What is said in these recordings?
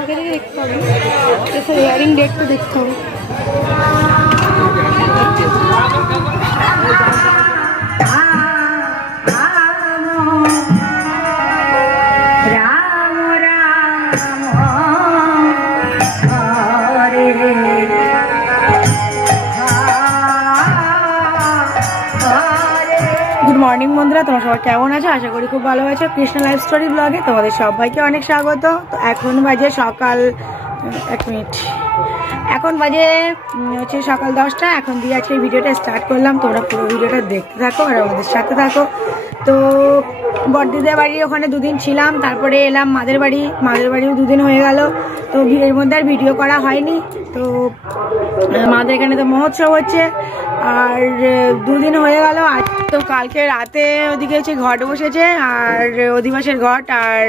আগে থেকে দেখতে হবে, ইয়ারিং ডেটটা দেখতে হবে। গুড মর্নিং বন্ধুরা, তোমরা সবাই কেমন আছো? আশা করি খুব ভালো আছো। কৃষ্ণ লাইফ স্টোরি ব্লগে তোমাদের সবাইকে অনেক স্বাগত। তো এখন বাজে সকাল, এক মিনিট, এখন বাজে হচ্ছে সকাল 10টা। এখন দিয়ে আজকে ভিডিওটা স্টার্ট করলাম। তোমরা পুরো ভিডিওটা দেখতে থাকো আর আমাদের সাথে থাকো। তো বড়দিদের বাড়ি ওখানে দুদিন ছিলাম, তারপরে এলাম মাদের বাড়িও দুদিন হয়ে গেল। তো এর মধ্যে আর ভিডিও করা হয়নি। তো মাদের এখানে তো মহোৎসব হচ্ছে, আর দুদিন হয়ে গেল। তো কালকে রাতে ওদিকে হচ্ছে ঘট বসেছে, আর অধিবাসের ঘট, আর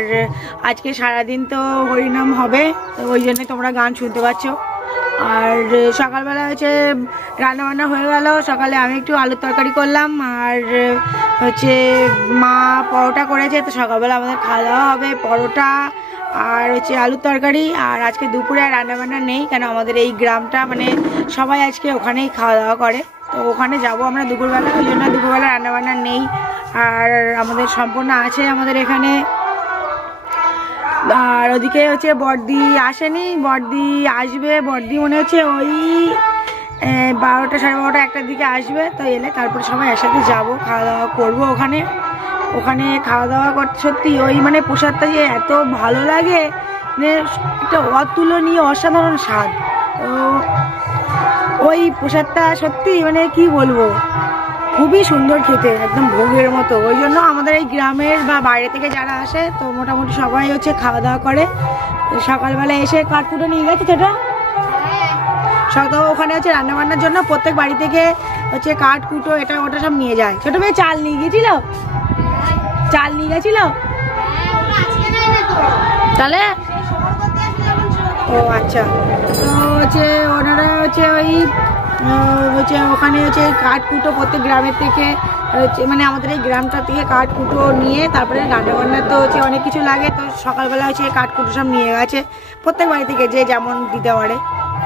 আজকে সারাদিন তো হরিনাম হবে, তো ওই জন্য তোমরা গান শুনতে পাচ্ছ। আর সকালবেলা হচ্ছে রান্নাবান্না হয়ে গেল। সকালে আমি একটু আলুর তরকারি করলাম, আর হচ্ছে মা পরোটা করেছে। তো সকালবেলা আমাদের খাওয়া দাওয়া হবে পরোটা আর হচ্ছে আলুর তরকারি। আর আজকে দুপুরে আর রান্নাবান্না নেই, কেন আমাদের এই গ্রামটা মানে সবাই আজকে ওখানেই খাওয়া দাওয়া করে। তো ওখানে যাব আমরা দুপুরবেলা, ওই জন্য দুপুরবেলা রান্নাবান্না নেই। আর আমাদের সম্পূর্ণ আছে আমাদের এখানে। আর ওদিকে হচ্ছে বড়দি আসেনি, বড়দি আসবে। বড়দি মনে হচ্ছে ওই 12টা সাড়ে 12টা 1টার দিকে আসবে। তো এলে তারপরে সবাই একসাথে যাবো, খাওয়া দাওয়া করবো ওখানে খাওয়া দাওয়া করতে। সত্যি ওই মানে প্রসাদটা যে এত ভালো লাগে, মানে একটা অতুলনীয় অসাধারণ স্বাদ। তো ওই প্রসাদটা সত্যি মানে কি বলবো, খুবই সুন্দর খেতে, একদম ভোগের মতো। ওই জন্য আমাদের এই গ্রামের বা বাইরে থেকে যারা আসে, তো মোটামুটি সবাই হচ্ছে খাওয়া দাওয়া করে। সকালবেলা এসে কাঠকুটো নিয়ে গেছে সেটা সকাল, ওখানে হচ্ছে রান্নাবান্নার জন্য প্রত্যেক বাড়ি থেকে হচ্ছে কাঠকুটো এটা ওটা সব নিয়ে যায়। ছোট মেয়ে চাল নিয়ে গেছিল, তাহলে ও আচ্ছা। তো হচ্ছে ওনারা হচ্ছে ওই হচ্ছে ওখানে হচ্ছে কাঠকুটো প্রত্যেক গ্রামের থেকে হচ্ছে, মানে আমাদের এই গ্রামটা থেকে কাঠকুটো নিয়ে তারপরে রান্নাবান্না তো হচ্ছে অনেক কিছু লাগে। তো সকালবেলা হচ্ছে কাঠকুটো সব নিয়ে গেছে প্রত্যেক বাড়ি থেকে, যে যেমন দিতে পারে।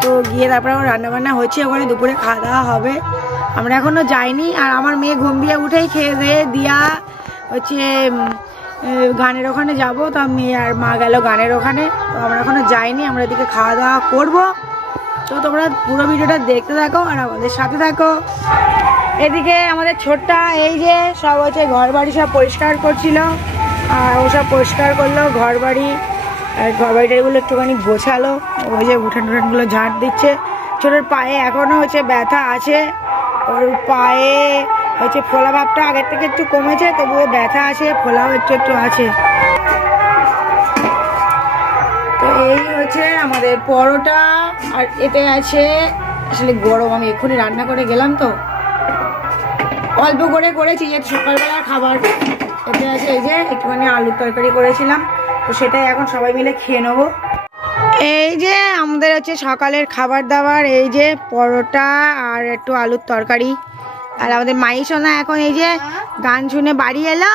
তো গিয়ে তারপরে আমার রান্নাবান্না হচ্ছে, ওখানে দুপুরে খাওয়া দাওয়া হবে। আমরা এখনো যাইনি। আর আমার মেয়ে ঘুম দিয়ে উঠেই খেয়ে দিয়ে দিয়া হচ্ছে গানের ওখানে যাব। তো মেয়ে আর মা গেল গানের ওখানে। তো আমরা এখনো যাইনি, আমরা এদিকে খাওয়া দাওয়া করবো। তো তোমরা পুরো ভিডিওটা দেখতে থাকো আর আমাদের সাথে থাকো। এদিকে আমাদের ছোট্টা এই যে সব হচ্ছে ঘর বাড়ি সব পরিষ্কার করছিল, আর ও সব পরিষ্কার করলো ঘর বাড়ি। আর ঘর বাড়িটাগুলো একটুখানি গোছালো, ওই যে উঠান টুঠানগুলো ঝাঁট দিচ্ছে। ছোটোর পায়ে এখনও হচ্ছে ব্যথা আছে, ওর পায়ে হচ্ছে ফোলা ভাবটা আগের থেকে একটু কমেছে, তবুও ব্যথা আছে, ফোলাও একটু আছে। তো এই হচ্ছে আমাদের পরোটা, আর এতে আছে আসলে গরম, আমি এক্ষুনি রান্না করে গেলাম তো অল্প করে করেছি, যে সকালবেলার খাবার। এতে আছে এই যে একটুখানি আলুর তরকারি করেছিলাম, তো সেটাই এখন সবাই মিলে খেয়ে নেবো। এই যে আমাদের হচ্ছে সকালের খাবার দাবার, এই যে পরোটা আর একটু আলুর তরকারি। আর আমাদের মাই সোনা এখন এই যে গান শুনে বাড়ি এলো,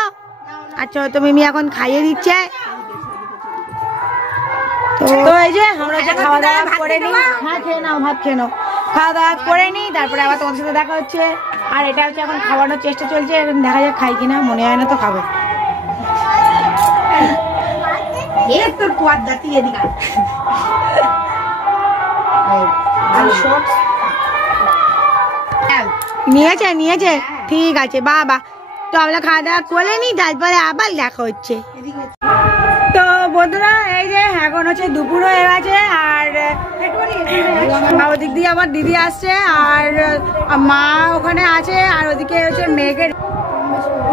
আচ্ছা তো মিমি এখন খাইয়ে দিচ্ছে। তো এই যে আমরা যে খাওয়া দাওয়া করে নিই, হ্যাঁ খেয়ে নাও, ভাত খেয়ে নাও, খাওয়া দাওয়া করে নিই, তারপরে আবার তোমাদের সাথে দেখা হচ্ছে। আর এটা হচ্ছে এখন খাওয়ানোর চেষ্টা চলছে, দেখা যাক খাই কিনা, মনে হয় না তো খাবে। তোর কোয়াদ দাঁতি এদিকে নিয়েছে ঠিক আছে বাবা। তো আমরা খাওয়া দাওয়া করে নিই, তারপরে আবার দেখা হচ্ছে। তো বন্ধুরা এই যে এখন হচ্ছে দুপুর হয়ে গেছে, আর ওদিক দিয়ে আমার দিদি আসছে, আর মা ওখানে আছে, আর ওদিকে হচ্ছে মেঘের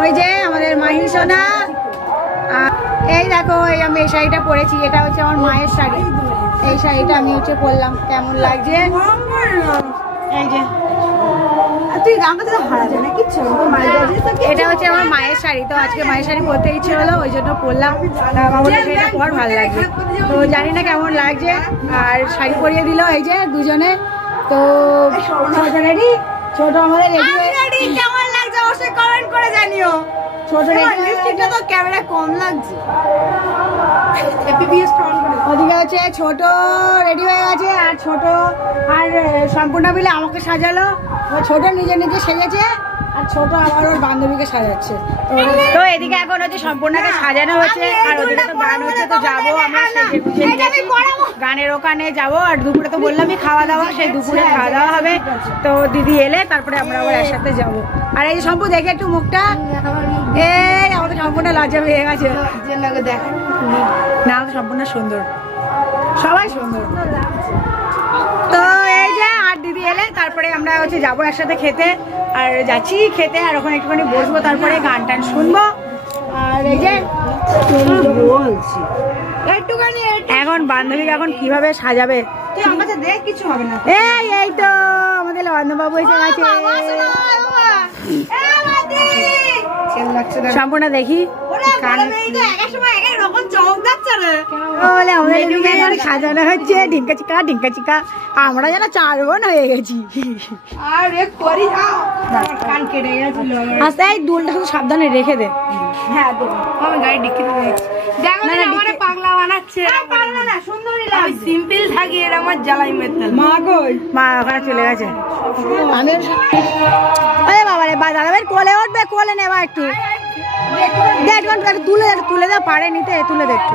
ওই যে আমাদের মাহি সোনা। এই দেখো এই আমি এই শাড়িটা পরেছি, এটা হচ্ছে আমার মায়ের শাড়ি। এই শাড়িটা আমি হচ্ছে পরলাম, কেমন লাগছে এই যে এটা হচ্ছে আমার মায়ের শাড়ি। তো আজকে মায়ের শাড়ি পরতে ইচ্ছে হলো, ওই জন্য পরলাম। শাড়িটা পর ভালো লাগছে, তো জানি না কেমন লাগছে। আর শাড়ি পরিয়ে দিল এই যে দুজনে। তো ছোট আমাদের রেডি, কেমন লাগছে অবশ্যই কমেন্ট করে জানিও। ছোট লিপস্টিকটা তো ক্যামেরা কম লাগছে। ওদিকে হচ্ছে ছোট রেডি হয়ে গেছে, আর ছোট আর সম্পূর্ণ মিলে আমাকে সাজালো। ছোট নিজে নিজে সেজেছে, আর ছোট আবার ওর বান্ধবীকে সাজাচ্ছে। তো এদিকে এখন হচ্ছে সম্পূর্ণকে সাজানো হচ্ছে, আর ওদিকে তো গান হচ্ছে। তো যাবো আমরা গানের ওখানে যাবো, আর দুপুরে তো বললামই খাওয়া দাওয়া, সেই দুপুরে খাওয়া দাওয়া হবে। তো দিদি এলে তারপরে আমরা আবার একসাথে যাবো। আর এই সম্পূর্ণ দেখে একটু মুখটা, এই আমাদের সম্পূর্ণ লজ্জা পেয়ে গেছে। না সম্পূর্ণ সুন্দর, সবাই সুন্দর। তো এই যে আর দিদি এলে তারপরে আমরা হচ্ছে যাবো একসাথে খেতে, আর যাচ্ছি খেতে, আর ওখানে একটুখানি বসবো, তারপরে গান টান শুনবো। আর এই যে বলছি একটুখানি এখন বান্ধবীকে এখন কিভাবে সাজাবে, দেখ কিছু হবে না। এই তো আমাদের বান্ধববাবু এসে গেছে। সম্পূর্ণ দেখি সাজানো হচ্ছে ঢিঙ্কা চিকা ঢিঙ্কা চিকা। আমরা যেন 4 বোন হয়ে গেছি। আচ্ছা এই দুলটা শুধু সাবধানে রেখে দে। হ্যাঁ আমি গাড়ি ডিক্কি পাগলা বানাচ্ছে। সিম্পল থাকি এর আমার জ্বালাই মেতে। মা কই? মা ওখানে চলে গেছে। আরে বাবা রে, দাদাবের কোলে উঠবে, কোলে নেবা একটু তুলে তুলে দে, পারে নিতে তুলে দে একটু।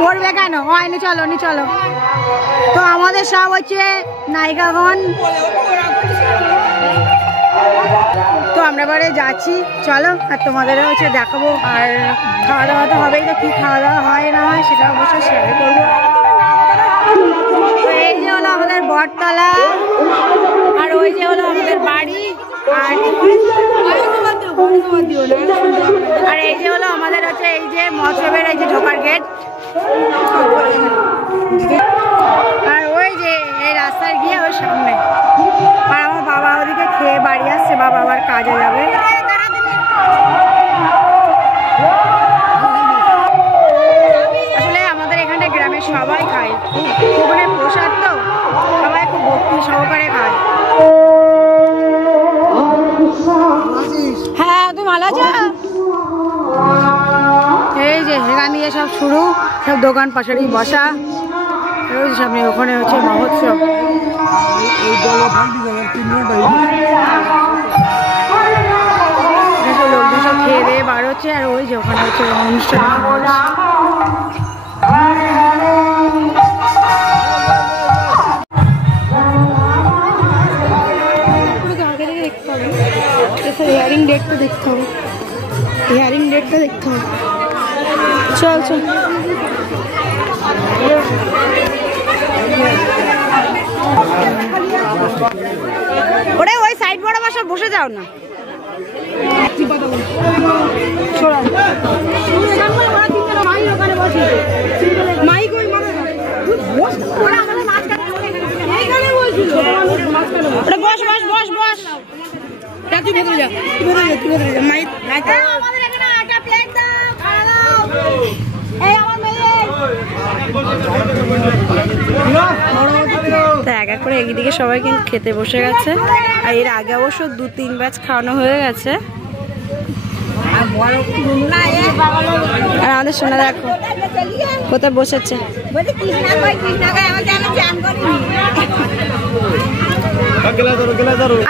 পড়বে কেন? হয়নি, চলো নি চলো। তো আমাদের সব হচ্ছে নায়িকাগণ, তো আমরা এবারে যাচ্ছি, চলো। আর তোমাদেরও হচ্ছে দেখাবো, আর খাওয়া দাওয়া তো হবেই। তো কি খাওয়া দাওয়া হয় না হয় সেটা অবশ্যই শেয়ার করবো। তো এই যে হলো আমাদের বটতলা, আর ওই যে হলো আমাদের বাড়ি, আর এই যে হলো আমাদের হচ্ছে এই যে মৎস্যবের এই যে ঢোকার গেট, আর ওই যে এই রাস্তায় গিয়ে ওই সামনে। আর আমার বাবা ওদিকে খেয়ে বাড়ি আসছে, বাবা আবার কাজে যাবে। আসলে আমাদের এখানে গ্রামের সবাই খায়, খুব মানে প্রসাদ, তো সবাই খুব ভক্তি সহকারে খায়। হ্যাঁ তুমি ভালো আছো? এই যে এখান দিয়ে সব শুরু, সব দোকান পাশারি বসা, ওই সামনে ওখানে হচ্ছে মহোৎসব। লোকজন সব খেয়ে দিয়ে বার হচ্ছে, আর ওই যে ওখানে হচ্ছে অনুষ্ঠান। হিয়ারিং ডেটটা দেখতে হবে, হিয়ারিং ডেটটা দেখতে হবে। চল চল। ওরে ওই সাইড বরাবর সব বসে যাও না। বস বস বস বস। তুই ভেতরে যা, তুই ভেতরে যা, তুই ভেতরে যা। আমাদের এখানে আটা প্লেট দাও, খাওয়া দাও। এই আমার মেয়ে তো এক এক করে একদিকে সবাই কিন্তু খেতে বসে গেছে, আর এর আগে অবশ্য 2-3 ব্যাচ খাওয়ানো হয়ে গেছে। আর আমাদের সোনা দেখো কোথায় বসেছে।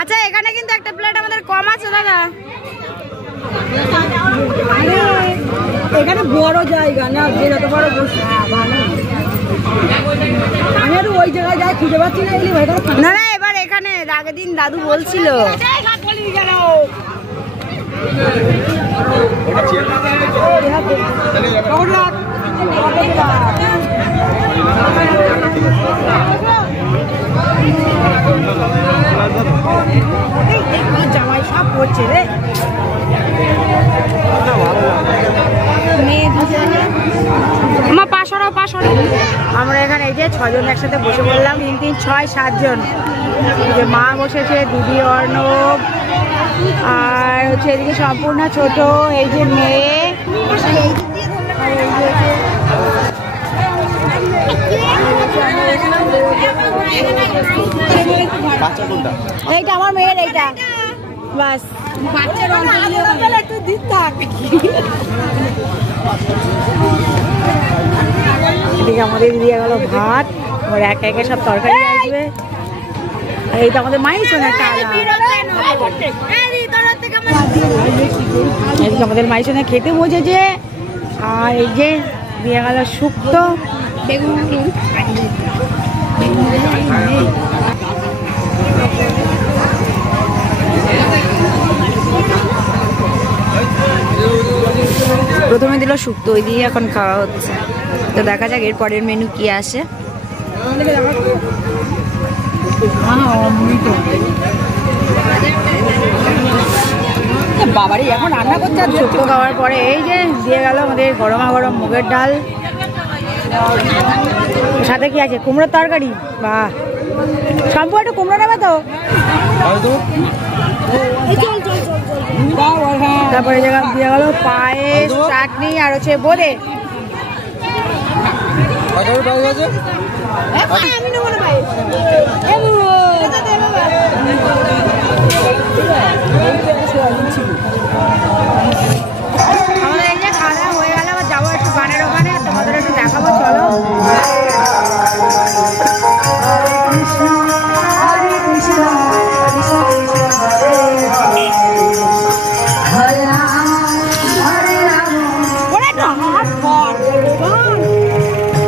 আচ্ছা এখানে কিন্তু একটা প্লেট আমাদের কম আছে দাদা। এখানে বড় জায়গা না, যে যত বড় বসে আমি আর ওই জায়গায় যাই খুঁজে পাচ্ছি না। না এবার এখানে আগের দিন দাদু বলছিল। জামাই সব করছে রে। আমার পাশারাও পাশারা। আমরা এখানে এই যে 6 জন একসাথে বসে বললাম, 3 3 6 7 জন। যে মা বসেছে, দিদি অর্ণব, আর হচ্ছে এদিকে সম্পূর্ণ ছোট, এই যে মেয়ে, এইটা আমার মেয়ের, এইটা বাস বাচ্চার এদিকে আমাদের দিয়ে গেল ভাত, আর একে একে সব তরকারি আসবে। আর এই তো আমাদের মাইসোনা আমাদের মাইসোনা খেতে বসেছে। আর এই যে দিয়ে গেল শুক্তো বেগুন। প্রথমে দিল শুক্তো, ওই দিয়ে এখন খাওয়া হচ্ছে। তো দেখা যাক এর পরের মেনু কি আসে। বাবারই এখন রান্না করতে আর শুক্তো খাওয়ার পরে এই যে দিয়ে গেল আমাদের গরমা গরম মুগের ডাল, সাথে কি আছে কুমড়োর তরকারি। বাহ, সম্পূর্ণ একটু কুমড়ো নেবে তো। তারপরে দিয়ে গেল পায়েস, চাটনি আর হচ্ছে বোঁদে। আমি নেবো না পায়েস। আমাদের এই যে খাওয়া দাওয়া হয়ে গেল, আবার যাবো একটু গানের ওখানে, তোমাদের একটু দেখাবো, চলো।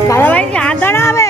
দাদা ভাই কি হাত ধরা হবে?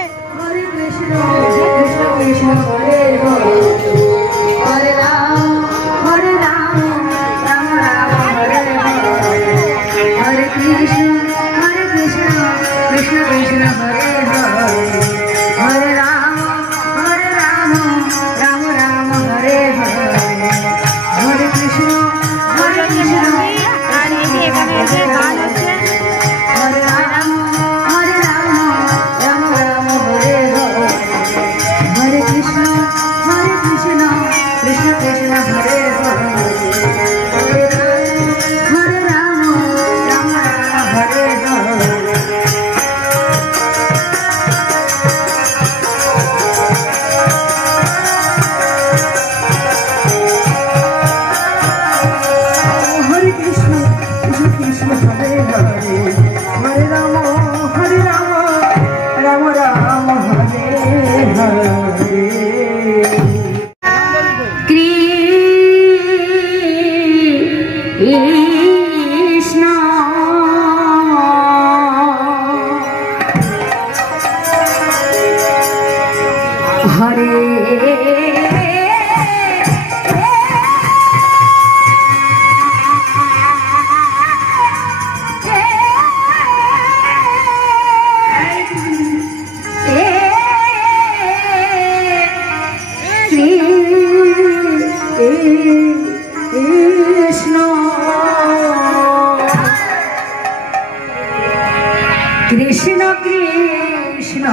কৃষ্ণ কৃষ্ণ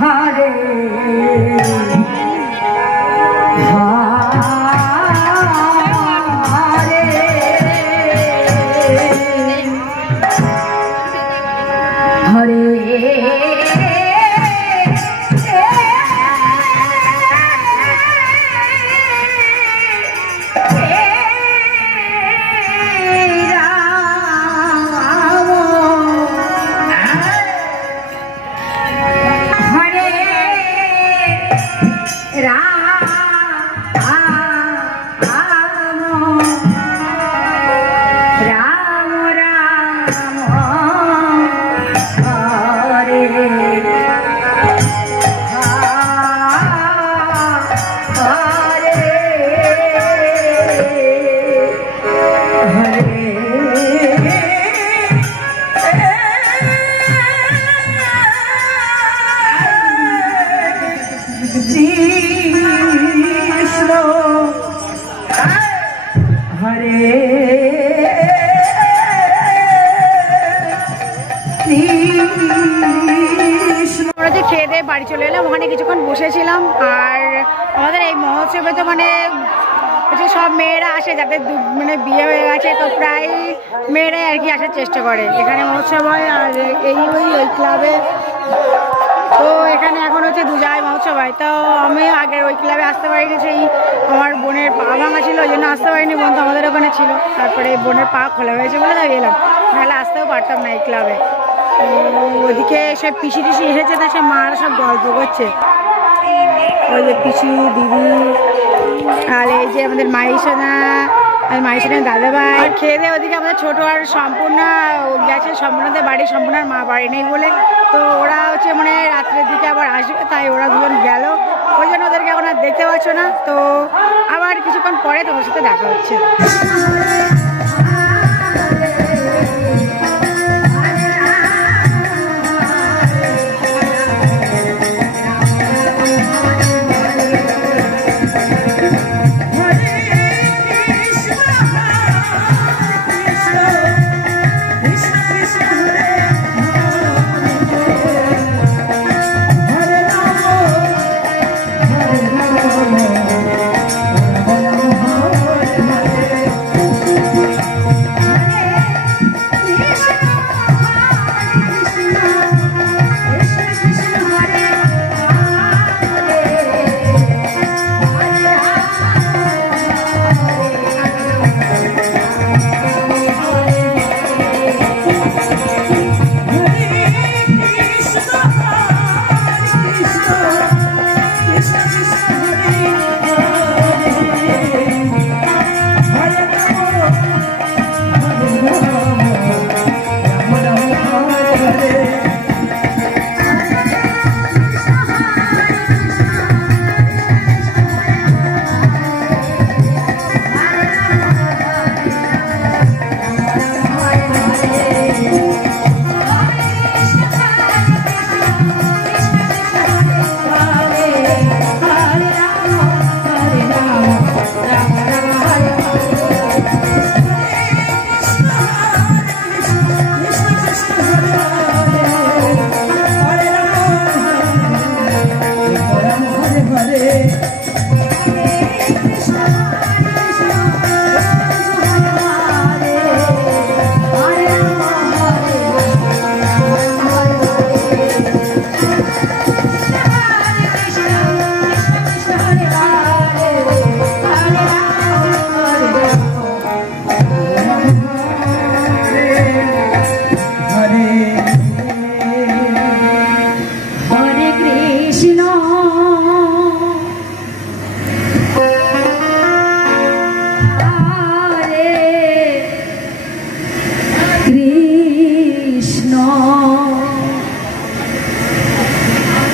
হরে হরে খেয়ে দিয়ে বাড়ি চলে এলাম। ওখানে কিছুক্ষণ বসেছিলাম। আর আমাদের এই মহোৎসবে তো মানে সব মেয়েরা আসে যাদের মানে বিয়ে হয়ে গেছে, তো প্রায় মেয়েরাই আর কি আসার চেষ্টা করে। এখানে মহোৎসব হয় আর ওই ক্লাবে, তো এখানে এখন হচ্ছে 2 জায়গায় মহোৎসব হয়। তো আমি আগের ওই ক্লাবে আসতে পারিনি, সেই আমার বোনের পা ভাঙা ছিল, ওই জন্য আসতে পারিনি। বোন তো আমাদের ওখানে ছিল, তারপরে বোনের পা খোলা হয়েছে বলে তাই এলাম। খেলা আসতেও পারতাম না এই ক্লাবে। ওদিকে সে পিসি টিসি এসেছে, তা সে মারা সব গল্প করছে। ওই যে পিসি দিদি, আর এই যে আমাদের মাইসোনা আর মাইসোনার দাদা ভাই। আর খেয়ে দিয়ে ওদিকে আমাদের ছোট আর সম্পূর্ণ গেছে, সম্পূর্ণদের বাড়ি, সম্পূর্ণ মা বাড়ি নেই বলে। তো ওরা হচ্ছে মানে রাত্রের দিকে আবার আসবে, তাই ওরা দুজন গেল, ওই জন্য ওদেরকে এখন আর দেখতে পাচ্ছ না। তো আবার কিছুক্ষণ পরে তোমার সাথে দেখা হচ্ছে।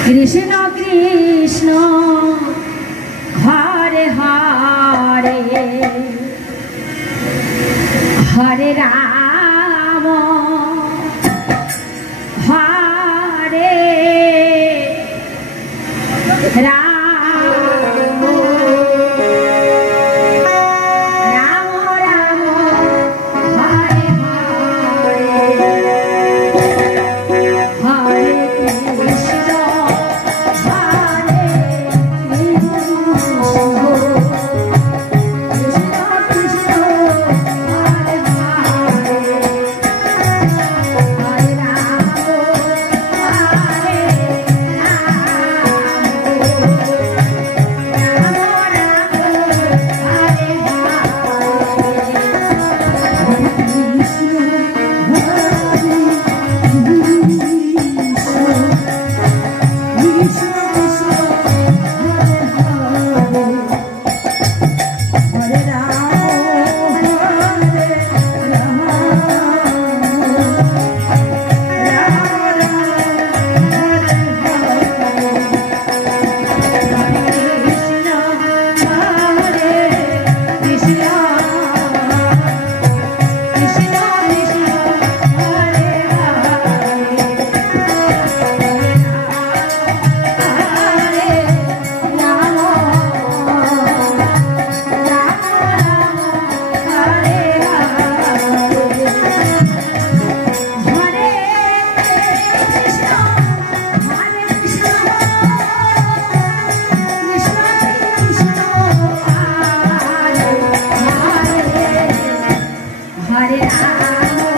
কৃষ্ণ কৃষ্ণ হরে হরে হরে রাম হরে রাম Hare Rama